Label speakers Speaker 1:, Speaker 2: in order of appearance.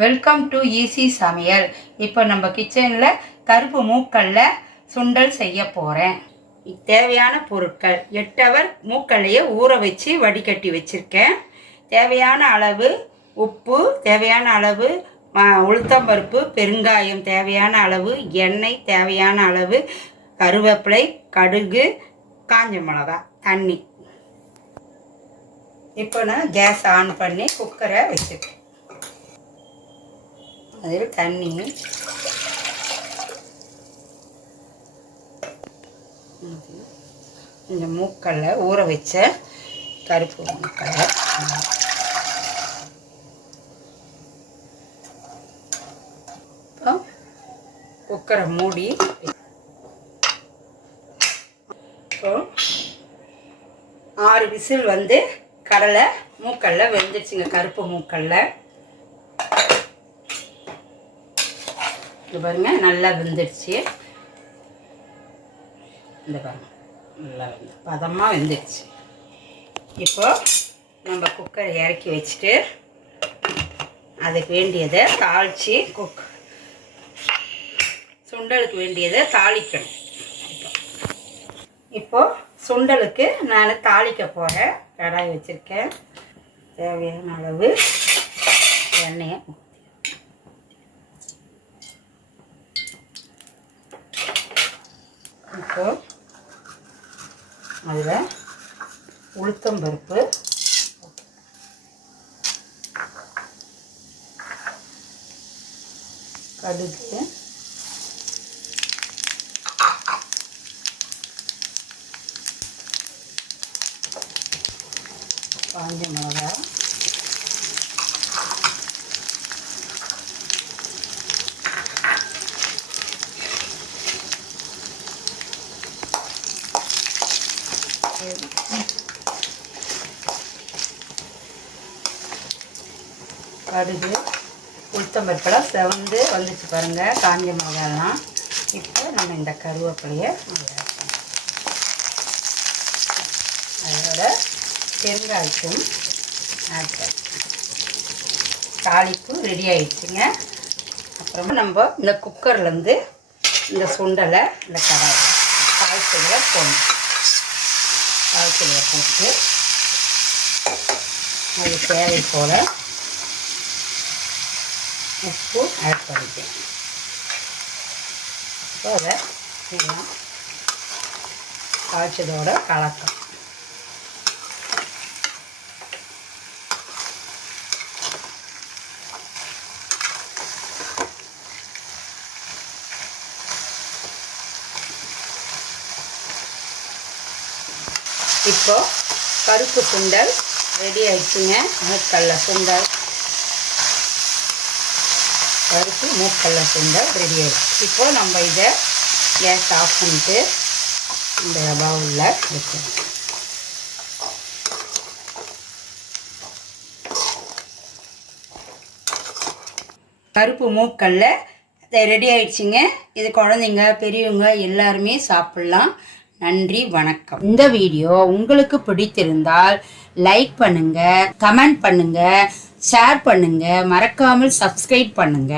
Speaker 1: Welcome to easy சமையல் இப்போ நம்ம கிச்சனில் கருப்பு மூக்கல்ல சுண்டல் செய்ய போகிறேன் தேவையான பொருட்கள் எட்டு அவர் மூக்கல்லையே ஊற வச்சு வடிகட்டி வச்சுருக்கேன். தேவையான அளவு உப்பு தேவையான அளவு உளுத்தம்பருப்பு பெருங்காயம் தேவையான அளவு எண்ணெய் தேவையான அளவு கருவேப்பிலை கடுகு காஞ்ச மிளகா தண்ணி. இப்போ நான் கேஸ் ஆன் பண்ணி குக்கரை வச்சுருக்கேன். அதில் தண்ணி. இந்த மூக்கல்ல ஊற வச்ச கருப்பு மூக்கல்ல. இப்போ குக்கரை மூடி இப்போ ஆறு விசில் வந்து கடலை மூக்கல்ல வெந்துடுச்சுங்க கருப்பு மூக்கல்ல. இது பாருங்கள் நல்லா வெந்துடுச்சு. இந்த பாருங்க நல்லா வெந்து பதமாக வெந்துடுச்சு. இப்போது நம்ம குக்கரை இறக்கி வச்சுட்டு அதுக்கு வேண்டியதை தாளித்து குக் சுண்டலுக்கு வேண்டியதை தாளிக்கணும். இப்போது சுண்டலுக்கு நான் தாளிக்க போகிறேன் கடாய் வச்சுருக்கேன். தேவையான அளவு எண்ணெயை இப்போ அதில் உளுத்தம் பருப்பு. கடுகு. காஞ்ச மிளகா கடுகு உளுத்தம்பருப்பெல்லாம் செவந்து வந்துச்சு பாருங்கள் காஞ்ச மிளகாலாம் இப்போ நம்ம இந்த கருவேப்பிலையை அதோட பெருங்காயத்தும் ஆட் தாளிப்பு ரெடி ஆயிடுச்சுங்க. அப்புறமா நம்ம இந்த குக்கர்லேருந்து இந்த சுண்டலை இந்த கடாய் காய்ச்சலை போடணும். தாய்ச்சலில் போட்டு அது தேவை போல் உப்பு ஆட் பண்ணிட்டேன் இப்போ அதை எல்லாம் காய்ச்சதோட கலக்கம் இப்போ கருப்பு சுண்டல் ரெடி ஆயிடுச்சுங்க. மூக்கல்ல சுண்டல். பருப்பு மூக்கல்ல சுண்டல் ரெடி ஆயிடுச்சு. இப்போ நம்ம இதை கேஸ் ஆஃப் பண்ணிட்டு இந்த பவுலில் வைக்கணும் பருப்பு மூக்கல்ல ரெடி ஆயிடுச்சுங்க. இது குழந்தைங்க பெரியவங்க எல்லாருமே சாப்பிட்லாம். நன்றி வணக்கம். இந்த வீடியோ உங்களுக்கு பிடித்திருந்தால் லைக் பண்ணுங்க கமெண்ட் பண்ணுங்க ஷேர் பண்ணுங்க மறக்காமல் சப்ஸ்கிரைப் பண்ணுங்க.